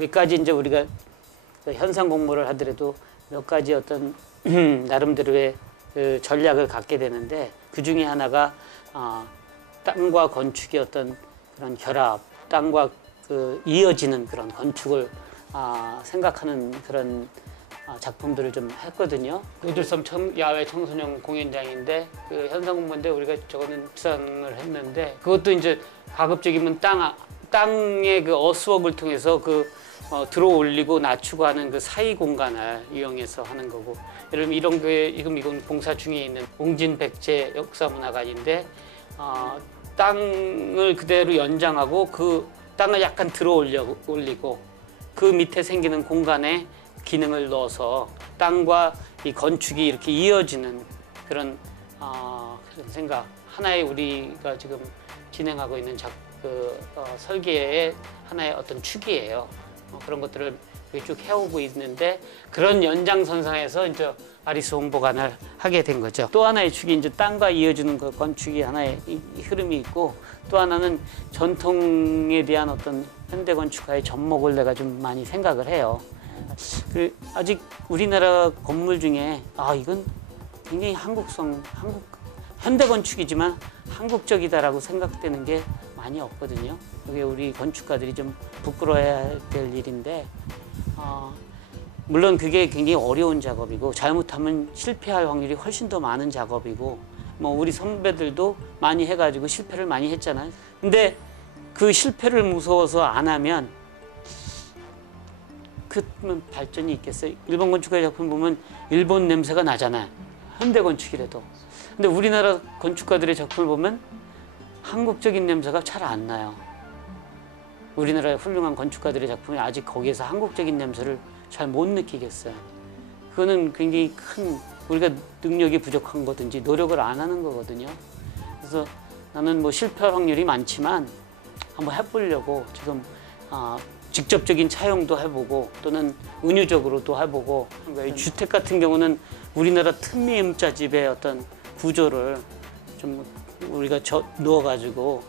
몇 가지 이제 우리가 현상 공모를 하더라도 몇 가지 어떤 나름대로의 그 전략을 갖게 되는데 그 중에 하나가 땅과 건축의 어떤 그런 결합, 땅과 그 이어지는 그런 건축을 생각하는 그런 작품들을 좀 했거든요. 우들섬 야외 청소년 공연장인데 그 현상 공모인데 우리가 저거는 수상을 했는데 그것도 이제 가급적이면 땅의 그 어스웍을 통해서 들어 올리고 낮추고 하는 그 사이 공간을 이용해서 하는 거고, 예를 들면 이런 게 이건 공사 중에 있는 웅진백제 역사문화관인데 땅을 그대로 연장하고 그 땅을 약간 들어 올리고 그 밑에 생기는 공간에 기능을 넣어서 땅과 이 건축이 이렇게 이어지는 그런 생각, 하나의 우리가 지금 진행하고 있는 설계의 하나의 어떤 축이에요. 그런 것들을 쭉 해오고 있는데 그런 연장선상에서 이제 아리스 홍보관을 하게 된 거죠. 또 하나의 축이 이제 땅과 이어지는 그 건축이 하나의 흐름이 있고, 또 하나는 전통에 대한 어떤 현대 건축가의 접목을 내가 좀 많이 생각을 해요. 아직 우리나라 건물 중에 이건 굉장히 현대 건축이지만 한국적이다라고 생각되는 게 많이 없거든요. 그게 우리 건축가들이 좀 부끄러워야 될 일인데, 물론 그게 굉장히 어려운 작업이고 잘못하면 실패할 확률이 훨씬 더 많은 작업이고, 뭐 우리 선배들도 많이 해가지고 실패를 많이 했잖아요. 근데 그 실패를 무서워서 안 하면 그러면 발전이 있겠어요? 일본 건축가의 작품 보면 일본 냄새가 나잖아요. 현대 건축이라도. 근데 우리나라 건축가들의 작품을 보면 한국적인 냄새가 잘 안 나요. 우리나라의 훌륭한 건축가들의 작품이 아직 거기에서 한국적인 냄새를 잘 못 느끼겠어요. 그거는 굉장히 큰 우리가 능력이 부족한 거든지 노력을 안 하는 거거든요. 그래서 나는 뭐 실패할 확률이 많지만 한번 해보려고 지금 직접적인 차용도 해보고 또는 은유적으로도 해보고, 주택 같은 경우는 우리나라 틈미음자집의 어떤 구조를 좀 우리가 넣어가지고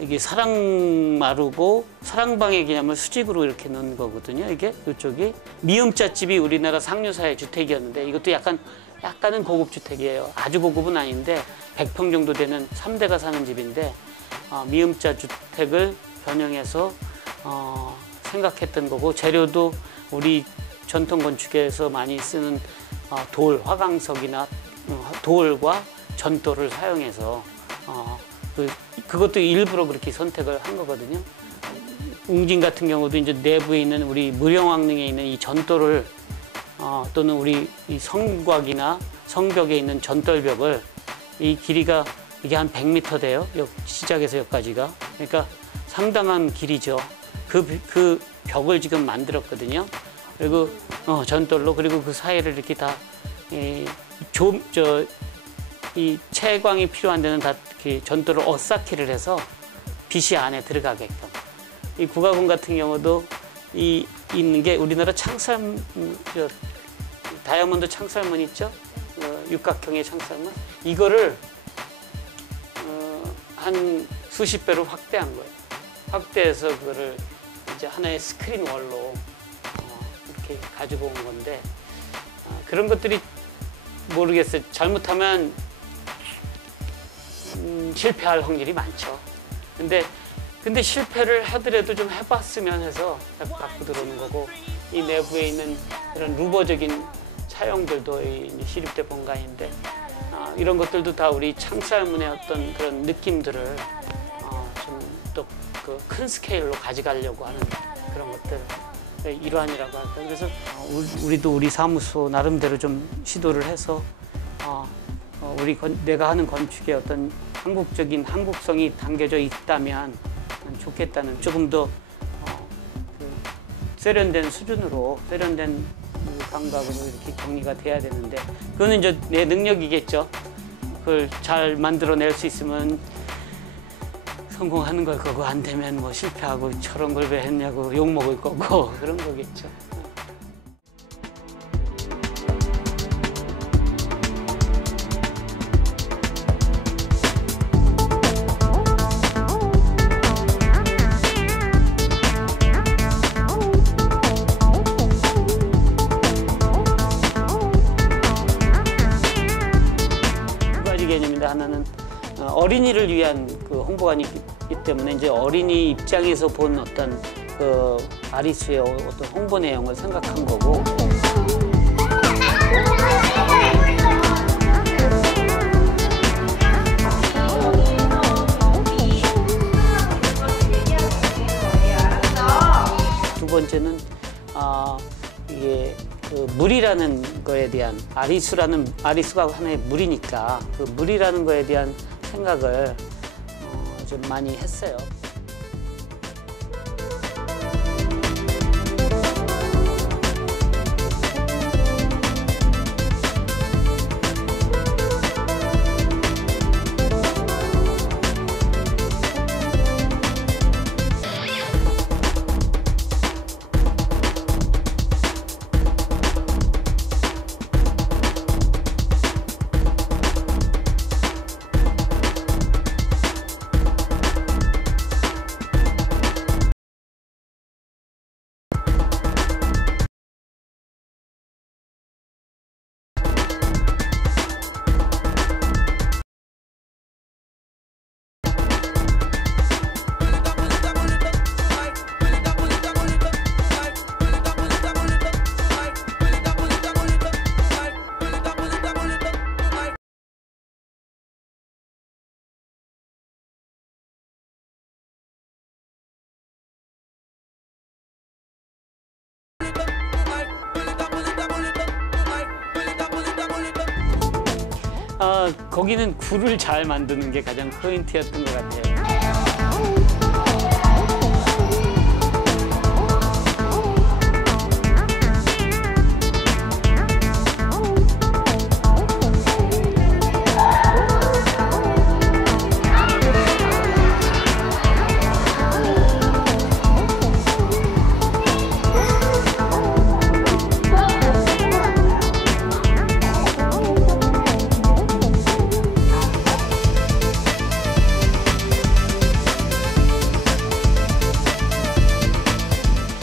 이게 사랑마루고 사랑방의 개념을 수직으로 이렇게 넣는 거거든요. 이게 이쪽이 미음자집이 우리나라 상류사의 주택이었는데 이것도 약간은 고급 주택이에요. 아주 고급은 아닌데 100평 정도 되는 3대가 사는 집인데 미음자 주택을 변형해서 생각했던 거고, 재료도 우리 전통 건축에서 많이 쓰는 화강석이나 돌과 전돌을 사용해서 그것도 일부러 그렇게 선택을 한 거거든요. 웅진 같은 경우도 이제 내부에 있는 우리 무령왕릉에 있는 이 전돌을 또는 우리 이 성곽이나 성벽에 있는 전돌벽을 이 길이가 이게 한 100m 돼요. 시작에서 여기까지가. 그러니까 상당한 길이죠. 그 벽을 지금 만들었거든요. 그리고 전돌로, 그리고 그 사이를 이렇게 다 이 채광이 필요한 데는 다 이렇게 전돌을 어쌓기를 해서 빛이 안에 들어가게끔. 이 국가궁 같은 경우도 있는 게 우리나라 다이아몬드 창살문 있죠? 육각형의 창살문. 이거를 한 수십 배로 확대한 거예요. 확대해서 그거를 이제 하나의 스크린 월로 이렇게 가지고 온 건데, 그런 것들이 모르겠어요. 잘못하면 실패할 확률이 많죠. 근데 실패를 하더라도 좀 해봤으면 해서 갖고 들어오는 거고, 이 내부에 있는 그런 루버적인 차용들도 시립대 본관인데 이런 것들도 다 우리 창살문의 어떤 그런 느낌들을 좀 또 그 큰 스케일로 가져가려고 하는 그런 것들 일환이라고 할까요. 그래서 우리도 우리 사무소 나름대로 좀 시도를 해서 내가 하는 건축에 어떤 한국적인 한국성이 담겨져 있다면 좋겠다는, 조금 더 세련된 수준으로, 세련된 감각으로 이렇게 정리가 돼야 되는데, 그거는 이제 내 능력이겠죠. 그걸 잘 만들어낼 수 있으면 성공하는 걸 거고, 안 되면 뭐 실패하고 저런 걸 왜 했냐고 욕먹을 거고 그런 거겠죠. 대한 그 홍보가 있기 때문에 이제 어린이 입장에서 본 어떤 그 아리수의 어떤 홍보 내용을 생각한 거고. 두 번째는 이게 그 물이라는 거에 대한 아리수가 하나의 물이니까 그 물이라는 거에 대한 생각을 좀 많이 했어요. 거기는 굴을 잘 만드는 게 가장 포인트였던 것 같아요.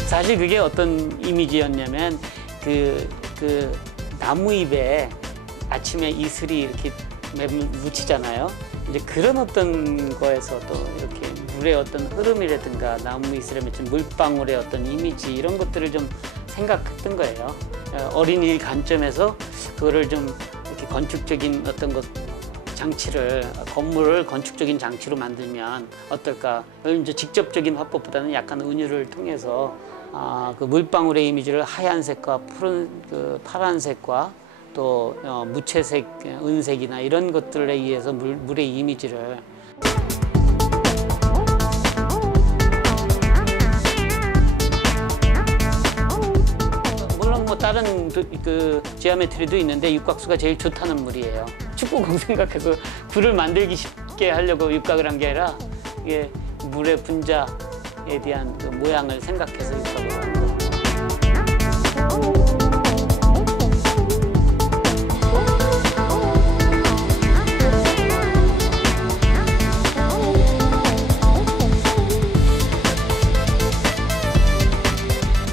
사실 그게 어떤 이미지였냐면 그 나무잎에 아침에 이슬이 이렇게 묻히잖아요. 이제 그런 어떤 거에서 또 이렇게 물의 어떤 흐름이라든가 나무 이슬에 맺힌 물방울의 어떤 이미지 이런 것들을 좀 생각했던 거예요. 어린이 관점에서 그거를 좀 이렇게 건축적인 어떤 것 건물을 건축적인 장치로 만들면 어떨까? 이제 직접적인 화법보다는 약간 은유를 통해서 그 물방울의 이미지를 하얀색과 푸른 파란색과 또 무채색, 은색이나 이런 것들에 의해서 물의 이미지를 물론 뭐 다른 그 지오메트리도 있는데 육각수가 제일 좋다는 물이에요. 축구공 생각해서 굴을 만들기 쉽게 하려고 육각을 한 게 아니라 이게 물의 분자에 대한 그 모양을 생각해서 육각을 한 거고.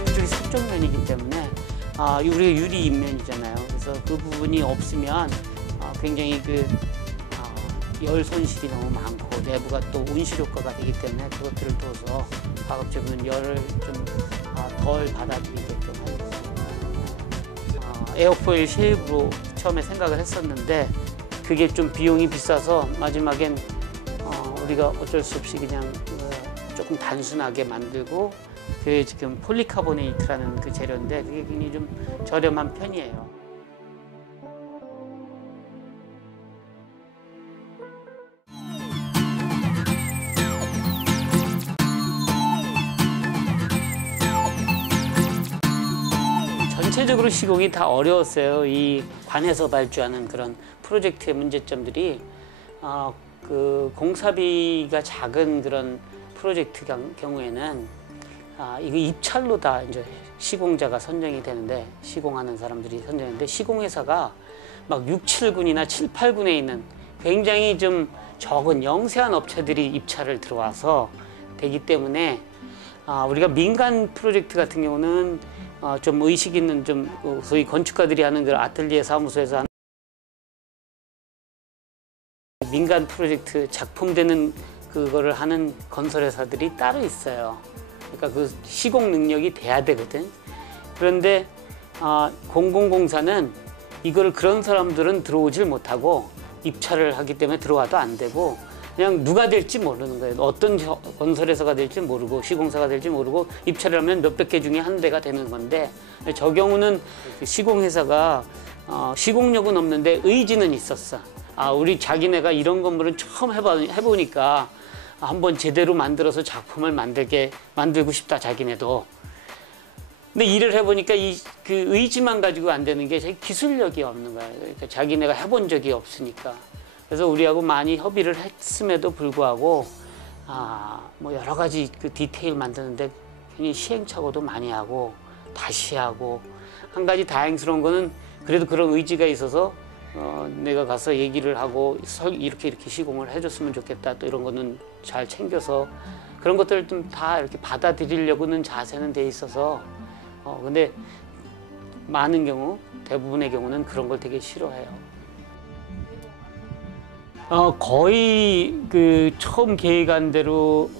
그쪽이 서쪽면이기 때문에 우리가 유리 입면이잖아요. 그래서 그 부분이 없으면 굉장히 열 손실이 너무 많고 내부가 또 온실 효과가 되기 때문에 그것들을 둬서 가급적이면 열을 좀 덜 받아들이게끔 하고 에어포일 쉐입으로 처음에 생각을 했었는데 그게 좀 비용이 비싸서 마지막엔 우리가 어쩔 수 없이 그냥 조금 단순하게 만들고 그게 지금 폴리카보네이트라는 그 재료인데 그게 굉장히 좀 저렴한 편이에요. 전체적으로 시공이 다 어려웠어요. 이 관에서 발주하는 그런 프로젝트의 문제점들이 그 공사비가 작은 그런 프로젝트 경우에는 이거 입찰로 다 이제 시공자가 선정이 되는데 시공하는 사람들이 선정했는데 시공회사가 막 6, 7군이나 7, 8군에 있는 굉장히 좀 적은 영세한 업체들이 입찰을 들어와서 되기 때문에 우리가 민간 프로젝트 같은 경우는 좀 의식 있는 좀 소위 건축가들이 하는 그런 아틀리에 사무소에서 하는 민간 프로젝트 작품 되는 그거를 하는 건설회사들이 따로 있어요. 그러니까 그 시공 능력이 돼야 되거든. 그런데 공공공사는 이거를 그런 사람들은 들어오질 못하고 입찰을 하기 때문에 들어와도 안 되고 그냥 누가 될지 모르는 거예요. 어떤 건설회사가 될지 모르고 시공사가 될지 모르고 입찰을 하면 몇백 개 중에 한 대가 되는 건데 저 경우는 시공회사가 시공력은 없는데 의지는 있었어. 우리 자기네가 이런 건물은 처음 해보니까 한번 제대로 만들어서 작품을 만들고 싶다, 자기네도. 근데 일을 해보니까 그 의지만 가지고 안 되는 게 기술력이 없는 거예요. 그러니까 자기네가 해본 적이 없으니까. 그래서 우리하고 많이 협의를 했음에도 불구하고 뭐 여러 가지 그 디테일 만드는데 괜히 시행착오도 많이 하고 다시 하고. 한 가지 다행스러운 거는 그래도 그런 의지가 있어서 내가 가서 얘기를 하고 이렇게 시공을 해줬으면 좋겠다, 또 이런 거는 잘 챙겨서 그런 것들을 좀 다 이렇게 받아들이려고는 자세는 돼 있어서 근데 많은 경우, 대부분의 경우는 그런 걸 되게 싫어해요. 거의 그 처음 계획한 대로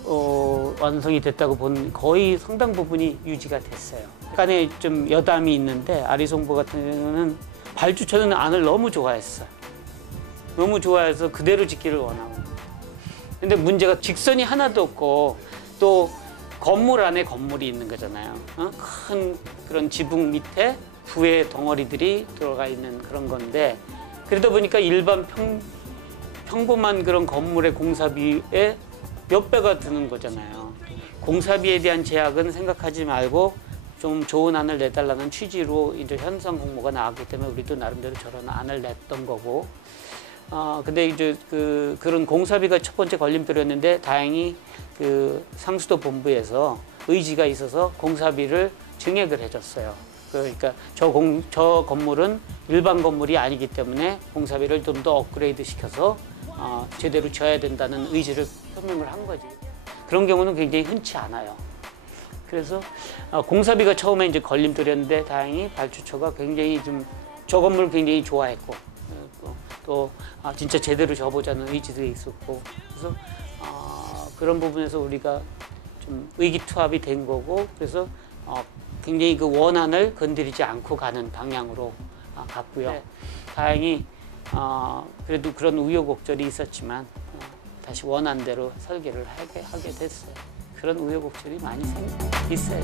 완성이 됐다고 본 거의 상당 부분이 유지가 됐어요. 약간의 좀 여담이 있는데 아리송보 같은 경우는 발주처는 안을 너무 좋아했어. 너무 좋아해서 그대로 짓기를 원하고. 근데 문제가 직선이 하나도 없고 또 건물 안에 건물이 있는 거잖아요. 큰 그런 지붕 밑에 부의 덩어리들이 들어가 있는 그런 건데 그러다 보니까 일반 평범한 그런 건물의 공사비의 몇 배가 드는 거잖아요. 공사비에 대한 제약은 생각하지 말고 좀 좋은 안을 내달라는 취지로 이제 현상 공모가 나왔기 때문에 우리도 나름대로 저런 안을 냈던 거고. 근데 이제 그런 공사비가 첫 번째 걸림돌이었는데 다행히 그 상수도 본부에서 의지가 있어서 공사비를 증액을 해줬어요. 그러니까 저 건물은 일반 건물이 아니기 때문에 공사비를 좀 더 업그레이드 시켜서 제대로 지어야 된다는 의지를 표명을 한 거지. 그런 경우는 굉장히 흔치 않아요. 그래서 공사비가 처음에 이제 걸림돌이었는데 다행히 발주처가 굉장히 저 건물을 굉장히 좋아했고 또 진짜 제대로 져보자는 의지도 있었고 그래서 그런 부분에서 우리가 좀 의기투합이 된 거고 그래서 굉장히 그 원안을 건드리지 않고 가는 방향으로 갔고요. 네. 다행히 그래도 그런 우여곡절이 있었지만 다시 원안대로 설계를 하게 됐어요. 그런 우여곡절이 많이 있어요.